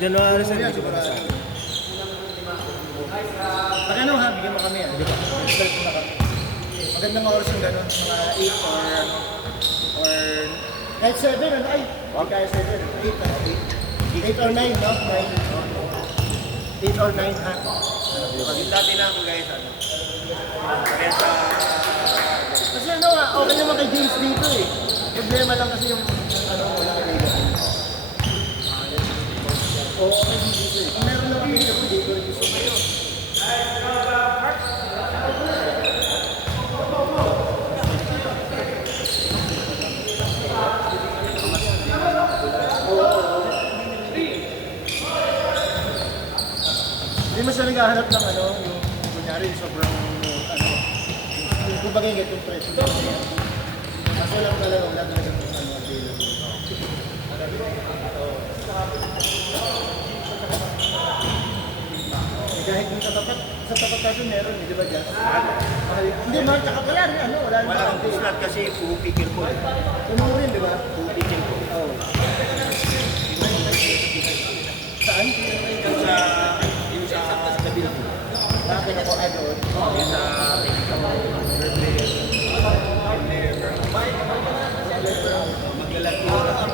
January sa hindi ko pa nasa. Pag ano ha, bigyan mo kami ah. Di ba? Start mo na kami. Magandang oras yung gano'n, mga 8 or ano, or kahit 7 ano, ay, hindi kaya 7, 8 or 9, no? 8 or 9 ha. Pagin dati na ako guys, ano. Kaya sa... Kasi ano nga, okay naman kay James dito eh. Problema lang kasi yung, ano, wala kay Liga. Oo, okay dito eh. Kung meron naman dito po dito, gusto mo yun. Hindi mo siya naghahanap ng ano, yung kunyari sobrang ano, yung kumbaga yung itong presyo. Kaso lang talaga, wala talaga ng ano, available. Kahit yung sa tapat kaso meron, di ba dyan? Hindi, mahal ka pala rin, ano, wala Wala kang puslat kasi pupikil ko. Puno rin, di ba? Pupikil ko. Oo. Saan? Yung sa kabil ko. Bakit ako ano? Yung sa technical player. Maglalaki ko lang.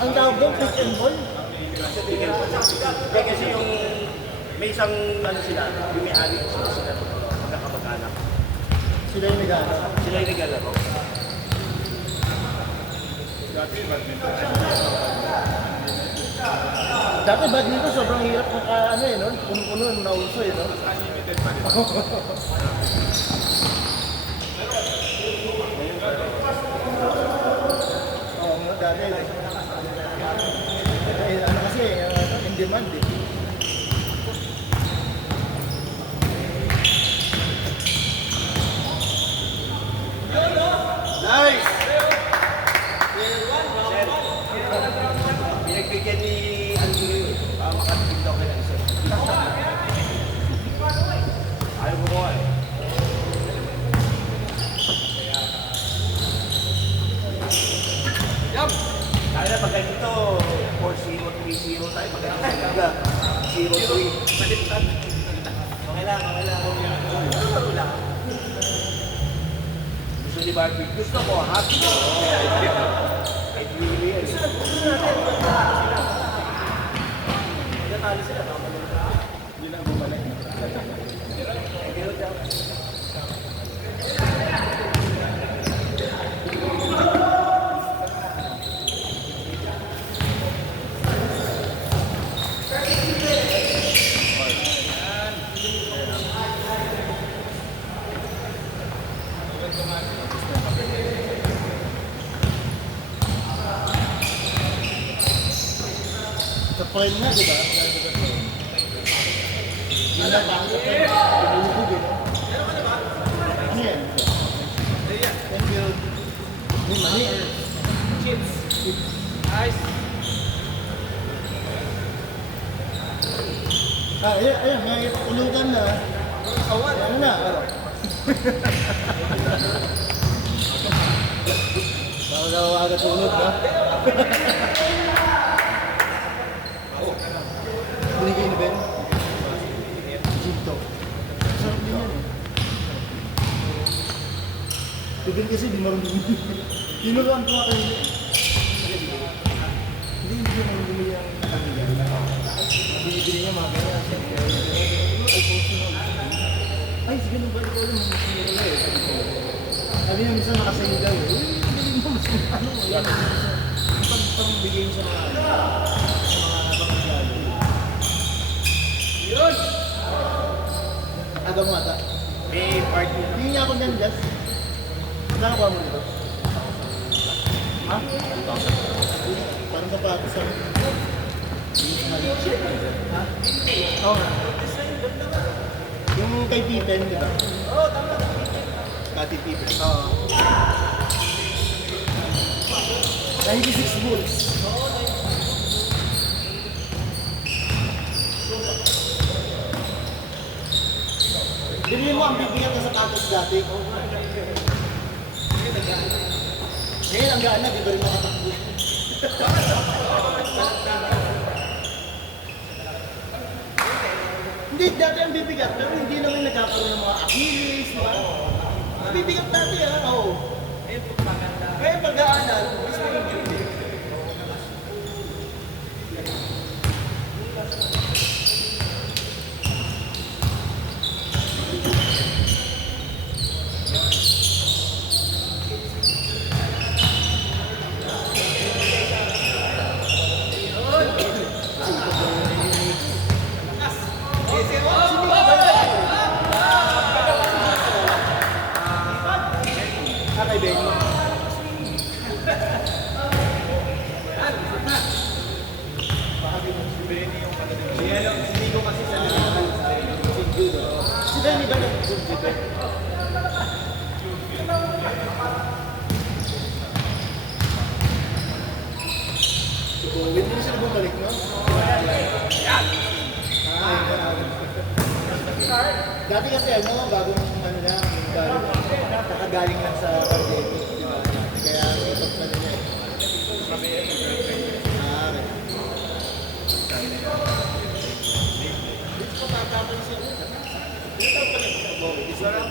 Ang tawag doon, pick and ball? Pupikil ko. Kaya kasi yung may isang ano sila, yung may-ari sila magkakamag-anak. Sila yung nag-ano. Sila yung naglalaro. Dati badminton sobrang hirap maka ano eh, no? Puno-puno, nauso eh, no? Oo, nga, dati. Ano kasi, in demand eh. Nice! Pinagbigyan ni Andrew para makatipid daw kayo ng isa. Ayaw ko mo eh. Kaya na pagka dito, 4-0, 3-0 tayo. Pagka dito, 0-3. Okay lang, okay lang. Okay lang. Gusto ni Barbie, gusto ko, happy ko. Kahit wili-wili. Natalo sila, hindi na bumalik. Sa prime nga, di ba? Hindi na lang sa prime. Pinulubog eh, no? Ano yan? Thank you. May mani or? Chips. Ice. Ayan, may ulugan na. Ano na? Baka daw agad tulog, no? Binigay ni Ben? Ginto. Sarap din yan eh. Si Ben kasi di marunong. Tinuruan ko nga kanina eh. Hindi siya marunong bumili ang kanila. Binibili niya mga ganyan. Ay, sige nung balik ko lang. Sabi niya minsan nakasayo daw eh. Hindi mo mas ano mo. Parang bigay mo sa mga bagay. Yun! Aga mo ata. May party. Hindi niya ako niyan, Jess. Nakakuha mo dito? Ha? Parang sapatos sa... Ha? Oo nga. Yung kay Pippen, di ba? Oo, tama. Kati Pippen. Oo. 96 Bulls. Bilhin mo ang bibigyan ka sa sapatos dati. Ngayon ang gaan na, di ba rin makatakbo? Hindi, dati ang bibigat, pero hindi naman nagkakaroon ng mga Achilles, di ba? Ang bibigat dati, ha? Oo. Kaya pag-aanal, mas magiging. Kay Benny. Si Benny ba nag-judo? Hindi na sila bumalik, no? Dati kasi ano, bagong ano lang, nakagaling lang sa pandemic, di ba? Kaya ipag pa niya. Dito pa tatapon siya. Dito pa lang siya. Isa lang.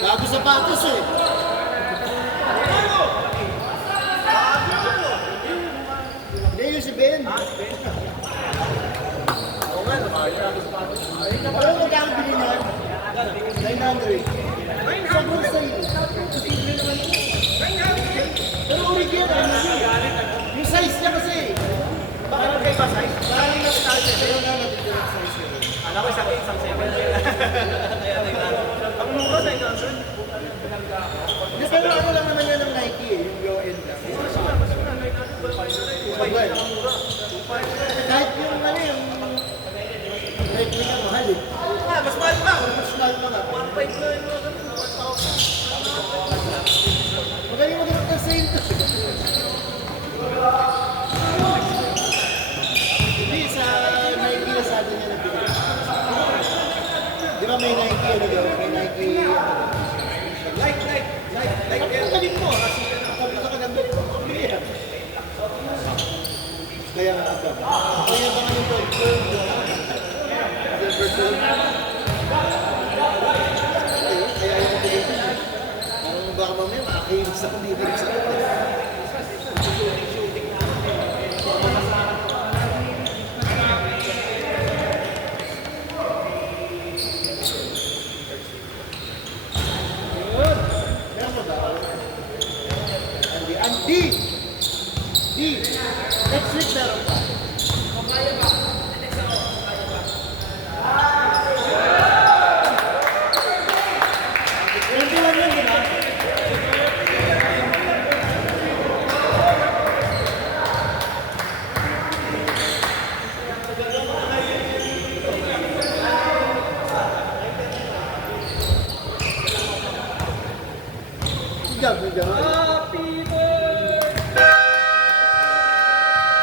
Bago sapatos eh. Hindi, yung si Ben. Oo nga, bago sapatos. Alam mo kaya ang bili niyan? 900. Sobrang sale. Pero original, yung size niya kasi. Baka kay ba size? Parang yung size. Pero na natitira size yun. Alam ko isang 7. Ang mura sa inyo, pero ano lang naman yan ng Nike eh, yung low end lang. Kahit yung ano yung Nike na mahal eh. Mas mahal pa! Mas mahal pa nga. 1.5 na yung mga 1,000. Magaling mag-inap ng sale to. Hindi, sa Nike na sa atin niya nagbigay. Di ba may Nike ano daw? May Nike Like. Ang galing mo, kasi ang galing mo. Kaya nga agad. Kaya ba nga yung bird? Kaya yung bird. Parang baka mamaya makakilig sa kanilin sa kanilin. Next week meron pa. Hindi lang yun, di ba? Good job, good job.